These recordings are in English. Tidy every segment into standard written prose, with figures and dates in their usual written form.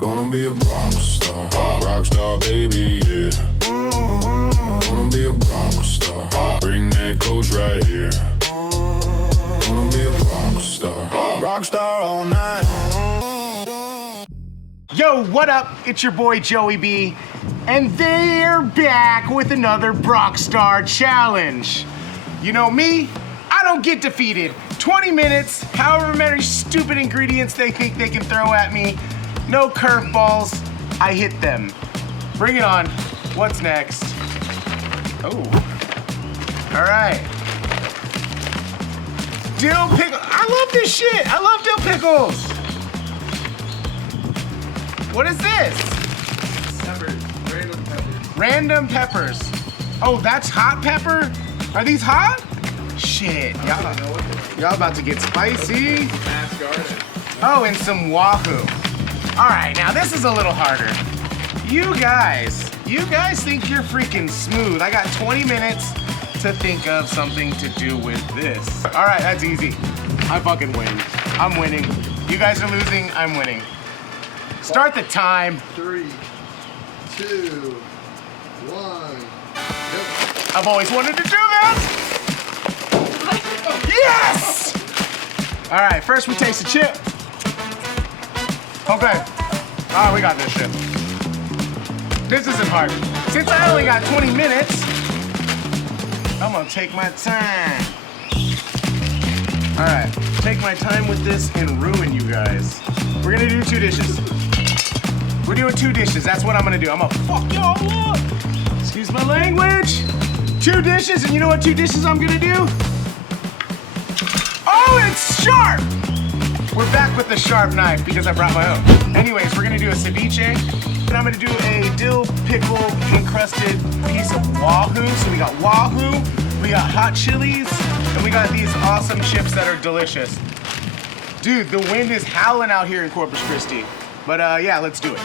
Gonna be a rock star, baby, yeah. Gonna be a rock star, bring that coach right here. Gonna be a rock star all night. Yo, what up? It's your boy Joey B, and they're back with another Rockstar Challenge. You know me, I don't get defeated. 20 minutes, however many stupid ingredients they think they can throw at me. No curveballs, I hit them. Bring it on. What's next? Oh, all right. Dill pickle. I love this shit. I love dill pickles. What is this? Peppers, random peppers. Random peppers. Oh, that's hot pepper? Are these hot? Shit, y'all about to get spicy. Mass garden. Oh, and some Wahoo. All right, now this is a little harder. You guys think you're freaking smooth. I got 20 minutes to think of something to do with this. All right, that's easy. I fucking win. I'm winning. You guys are losing, I'm winning. Start the time. 3, 2, 1. Yep. I've always wanted to do this. Yes! All right, first we taste the chip. Okay. Oh, we got this shit. This isn't hard. Since I only got 20 minutes, I'm gonna take my time. All right, take my time with this and ruin you guys. We're gonna do 2 dishes. We're doing 2 dishes, that's what I'm gonna do. I'm gonna fuck y'all up. Excuse my language. 2 dishes, and you know what 2 dishes I'm gonna do? Oh, it's sharp! We're back with the sharp knife because I brought my own. Anyways, we're gonna do a ceviche, and I'm gonna do a dill pickle encrusted piece of Wahoo. So we got Wahoo, we got hot chilies, and we got these awesome chips that are delicious. Dude, the wind is howling out here in Corpus Christi. But yeah, let's do it.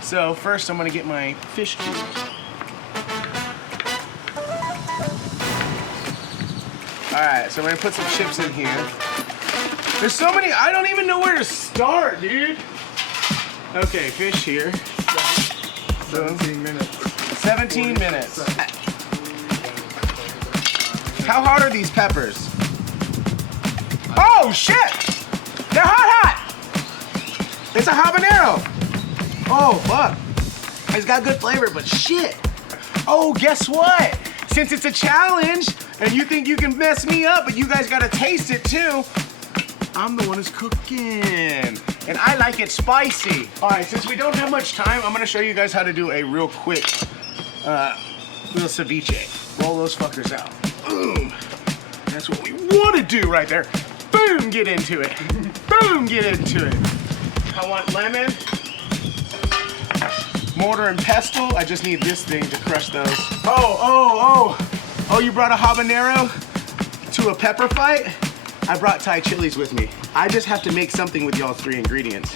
So first I'm gonna get my fish cubes. All right, so we're gonna put some chips in here. There's so many, I don't even know where to start, dude. Okay, fish here. 17 minutes. 17 minutes. How hot are these peppers? Oh shit! They're hot! It's a habanero. Oh fuck. It's got good flavor, but shit. Oh, guess what? Since it's a challenge and you think you can mess me up, but you guys gotta taste it too, I'm the one who's cooking. And I like it spicy. All right, since we don't have much time, I'm gonna show you guys how to do a real quick little ceviche. Roll those fuckers out. Boom. That's what we wanna do right there. Boom, get into it. Boom, get into it. I want lemon, mortar and pestle. I just need this thing to crush those. Oh, you brought a habanero to a pepper fight? I brought Thai chilies with me. I just have to make something with y'all's 3 ingredients.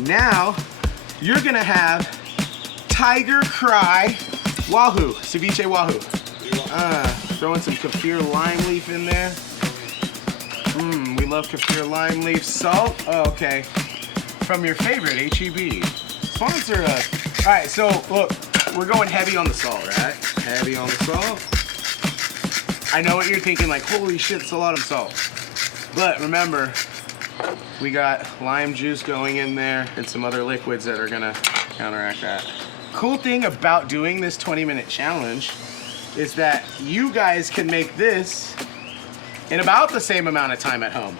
Now, you're gonna have Tiger Cry Wahoo, ceviche Wahoo. Throwing some kaffir lime leaf in there. We love kaffir lime leaf. Salt, oh, okay. From your favorite HEB. Sponsor us. All right, so look, we're going heavy on the salt, right? Heavy on the salt. I know what you're thinking, like, holy shit, it's a lot of salt. But remember, we got lime juice going in there and some other liquids that are gonna counteract that. Cool thing about doing this 20-minute challenge is that you guys can make this in about the same amount of time at home.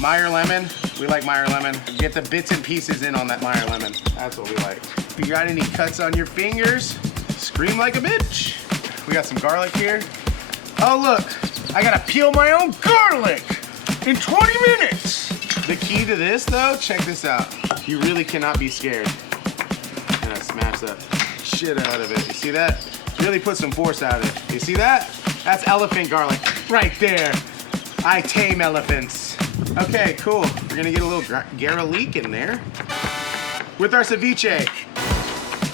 Meyer lemon, we like Meyer lemon. Get the bits and pieces in on that Meyer lemon. That's what we like. If you got any cuts on your fingers, scream like a bitch. We got some garlic here. Oh look, I gotta peel my own garlic in 20 minutes. The key to this though, check this out. You really cannot be scared. I'm gonna smash that shit out of it. You see that? Really put some force out of it. You see that? That's elephant garlic right there. I tame elephants. Okay, cool. We're gonna get a little garlic in there. With our ceviche.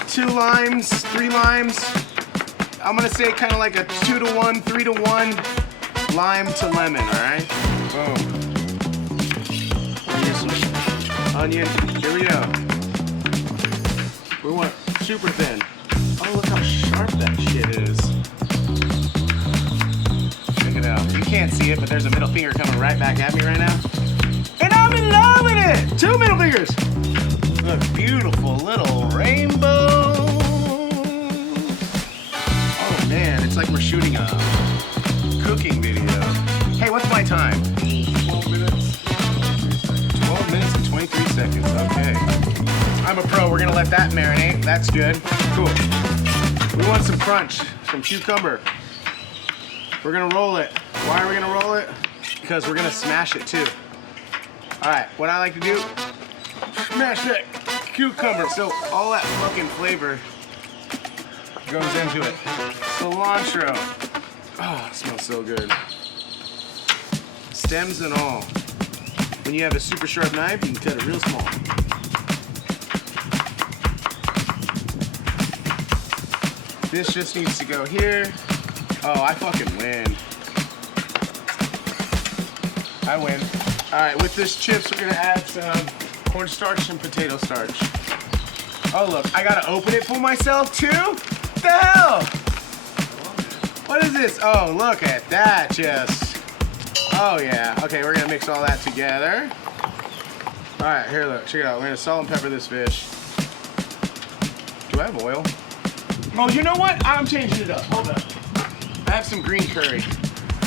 2 limes, 3 limes. I'm gonna say kind of like a 2 to 1, 3 to 1 lime to lemon, all right? Boom. Here's some onion. Here we go. We want super thin. Oh, look how sharp that shit is. Check it out. You can't see it, but there's a middle finger coming right back at me right now. And I'm in love with it! 2 middle fingers! Look, beautiful little rainbow. Oh man, it's like we're shooting a cooking video. Hey, what's my time? 12 minutes. 12 minutes and 23 seconds, okay. I'm a pro, we're gonna let that marinate. That's good, cool. We want some crunch, some cucumber. We're gonna roll it. Why are we gonna roll it? Because we're gonna smash it too. All right, what I like to do, smash that cucumber. So all that fucking flavor goes into it. Cilantro. Oh, it smells so good. Stems and all. When you have a super sharp knife, you can cut it real small. This just needs to go here. Oh, I fucking win. I win. All right, with this chips, we're gonna add some cornstarch and potato starch. Oh look, I gotta open it for myself too? What the hell? What is this? Oh, look at that, just. Oh yeah, okay, we're gonna mix all that together. All right, here, look, check it out. We're gonna salt and pepper this fish. Do I have oil? Oh, you know what? I'm changing it up, hold up. I have some green curry.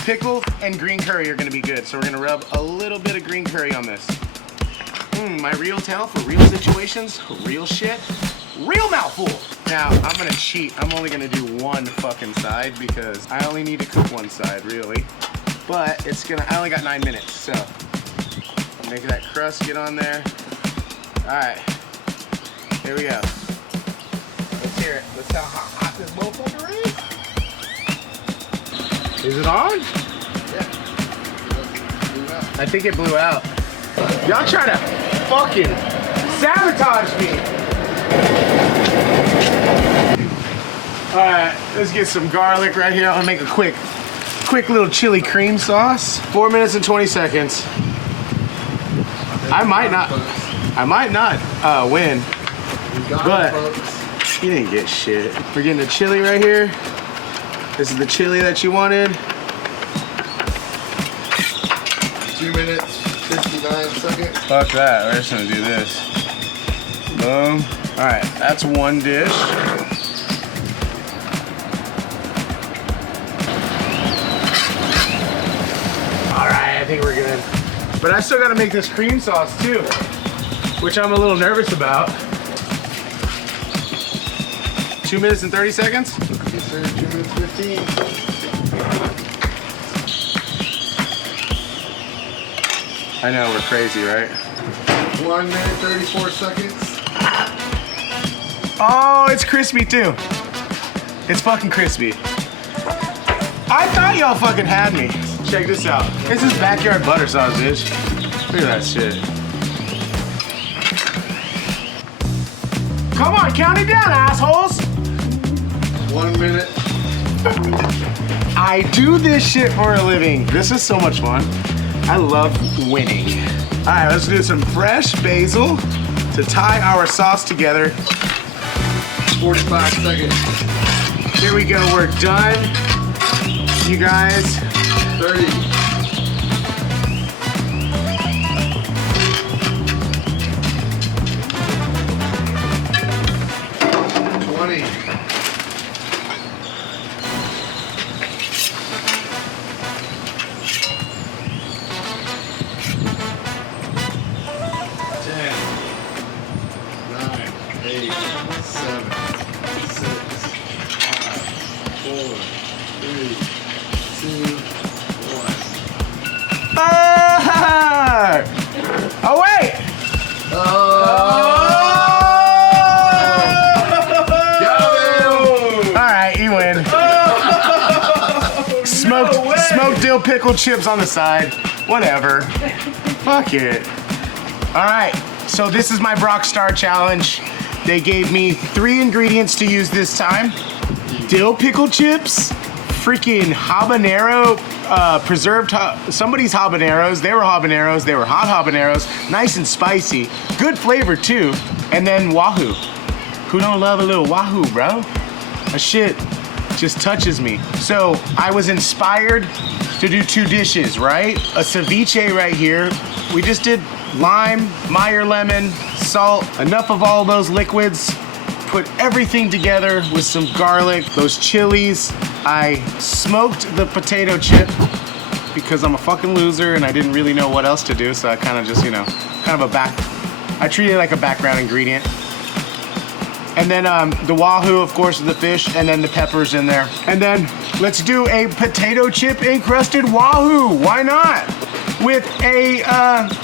Pickle and green curry are gonna be good, so we're gonna rub a little bit of green curry on this. My real towel for real situations, real shit, Reel Mouthful. Now, I'm gonna cheat. I'm only gonna do one fucking side because I only need to cook one side, really. But I only got 9 minutes, so make that crust get on there. All right, here we go. Let's hear it. Let's see how hot this motherfucker is. Is it on? Yeah. I think it blew out. Y'all try to fucking sabotage me. All right, let's get some garlic right here. I'll make a quick little chili cream sauce. 4 minutes and 20 seconds. I might not win, but you didn't get shit. We're getting the chili right here. This is the chili that you wanted. 2 minutes, 59 seconds. Fuck that, we're just gonna do this. Boom. All right, that's one dish. All right, I think we're good. But I still gotta make this cream sauce too, which I'm a little nervous about. 2 minutes and 30 seconds? Yes, sir. 2 minutes 15. I know, we're crazy, right? 1 minute 34 seconds. Oh, it's crispy too. It's fucking crispy. I thought y'all fucking had me. Check this out. This is backyard butter sauce, bitch. Look at that shit. Come on, count it down, assholes. 1 minute. I do this shit for a living. This is so much fun. I love winning. All right, let's do some fresh basil to tie our sauce together. 45 seconds. Here we go, we're done. You guys. 30. 20. 8, 7, 6, 5, 4, 3, 2, 1. Oh wait! Alright, you win. Smoked dill pickle chips on the side. Whatever. Fuck it. Alright, so this is my Brock Star challenge. They gave me 3 ingredients to use this time. Dill pickle chips, freaking habanero, preserved, somebody's habaneros. They were habaneros. They were hot habaneros, nice and spicy. Good flavor too. And then Wahoo. Who don't love a little Wahoo, bro? That shit just touches me. So I was inspired to do 2 dishes, right? A ceviche right here. We just did lime, Meyer lemon, salt, enough of all those liquids. Put everything together with some garlic, those chilies. I smoked the potato chip because I'm a fucking loser and I didn't really know what else to do, so I kind of just, you know, I treat it like a background ingredient. And then the Wahoo, of course, the fish, and then the peppers in there. And then let's do a potato chip encrusted Wahoo. Why not? With a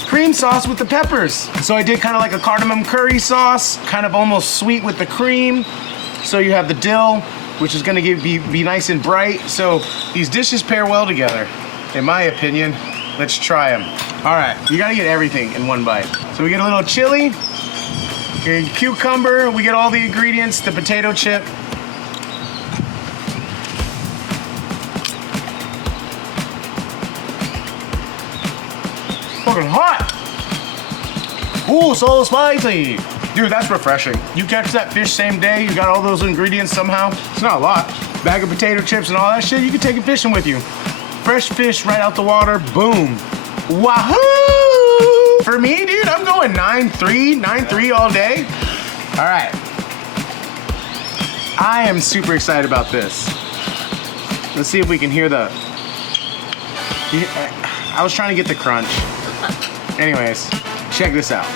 cream sauce with the peppers. So I did kind of like a cardamom curry sauce, kind of almost sweet with the cream. So you have the dill, which is gonna be nice and bright. So these dishes pair well together, in my opinion. Let's try them. All right, you gotta get everything in one bite. So we get a little chili, a cucumber, we get all the ingredients, the potato chip. Fucking hot! Ooh, so spicy! Dude, that's refreshing. You catch that fish same day, you got all those ingredients somehow. It's not a lot. Bag of potato chips and all that shit, you can take it fishing with you. Fresh fish right out the water, boom. Wahoo! For me, dude, I'm going 9-3 all day. All right. I am super excited about this. Let's see if we can hear the... I was trying to get the crunch. Anyways, check this out.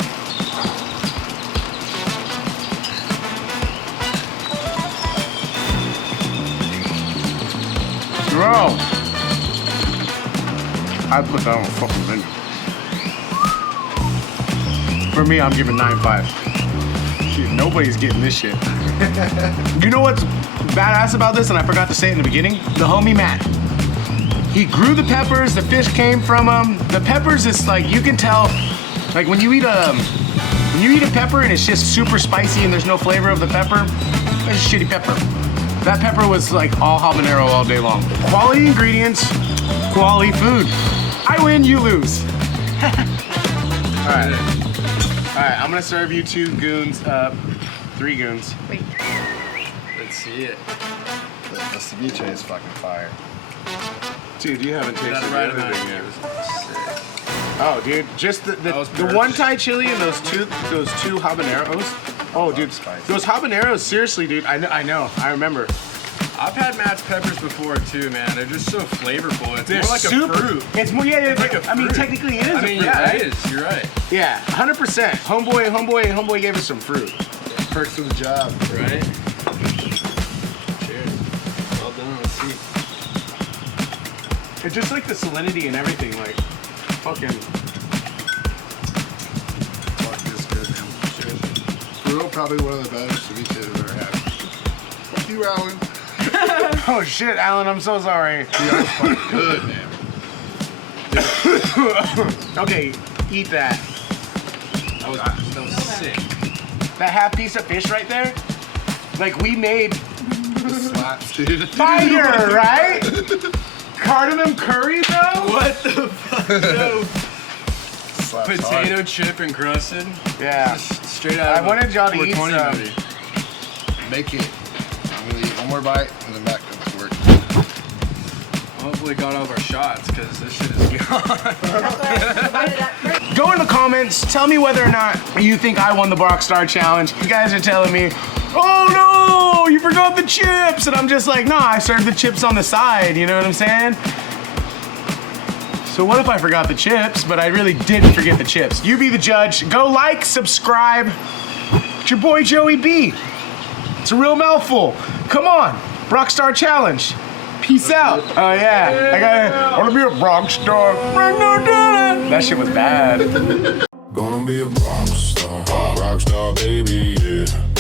Bro, I put that on a fucking menu. For me, I'm giving 9.5. Dude, nobody's getting this shit. You know what's badass about this, and I forgot to say it in the beginning? The homie Matt. He grew the peppers, the fish came from them. The peppers is like, you can tell, like when you eat a pepper and it's just super spicy and there's no flavor of the pepper, it's a shitty pepper. That pepper was like all habanero all day long. Quality ingredients, quality food. I win, you lose. All right, I'm gonna serve you 2 goons, 3 goons. Wait. Let's see it. The ceviche is fucking fire. Dude, you haven't tasted Right anything yet. yet. Oh, dude, just the one Thai chili and those two habaneros. Oh, dude, those habaneros, seriously, dude. I know, I remember. I've had matched peppers before too, man. They're just so flavorful. It's They're more like super, a fruit. It's more, yeah, It's like a I mean, fruit. technically it is I a mean, fruit, yeah, right? it is. You're right. Yeah, 100%. Homeboy gave us some fruit. Perks of the job, right? Cheers. Well done. Let's see. It's just like the salinity and everything, like, fucking. Fuck, this good, man. Cheers. For real, probably one of the best ceviche I've ever had. Fuck you, Alan. Oh shit, Alan, I'm so sorry. Dude, that was fucking good, man. Okay, eat that. That was sick. That half piece of fish right there, like we made The slaps, dude. fire, right? Cardamom curry, bro? What the fuck? No. Slaps Potato hard. chip encrusted. Yeah. Just straight out of I wanted y'all to eat 420 some. movie. Make it. I'm gonna eat one more bite and then back up to work. Hopefully got all of our shots because this shit is gone. Go in the comments, tell me whether or not you think I won the Rockstar Challenge. You guys are telling me, oh no, you forgot the chips. And I'm just like, no, I served the chips on the side, you know what I'm saying? So what if I forgot the chips, but I really didn't forget the chips? You be the judge. Go like, subscribe. It's your boy Joey B. It's a real mouthful. Come on, Rockstar Challenge. Peace out. Oh yeah, I wanna be a rock star. That shit was bad. Gonna be a rock star, baby, yeah.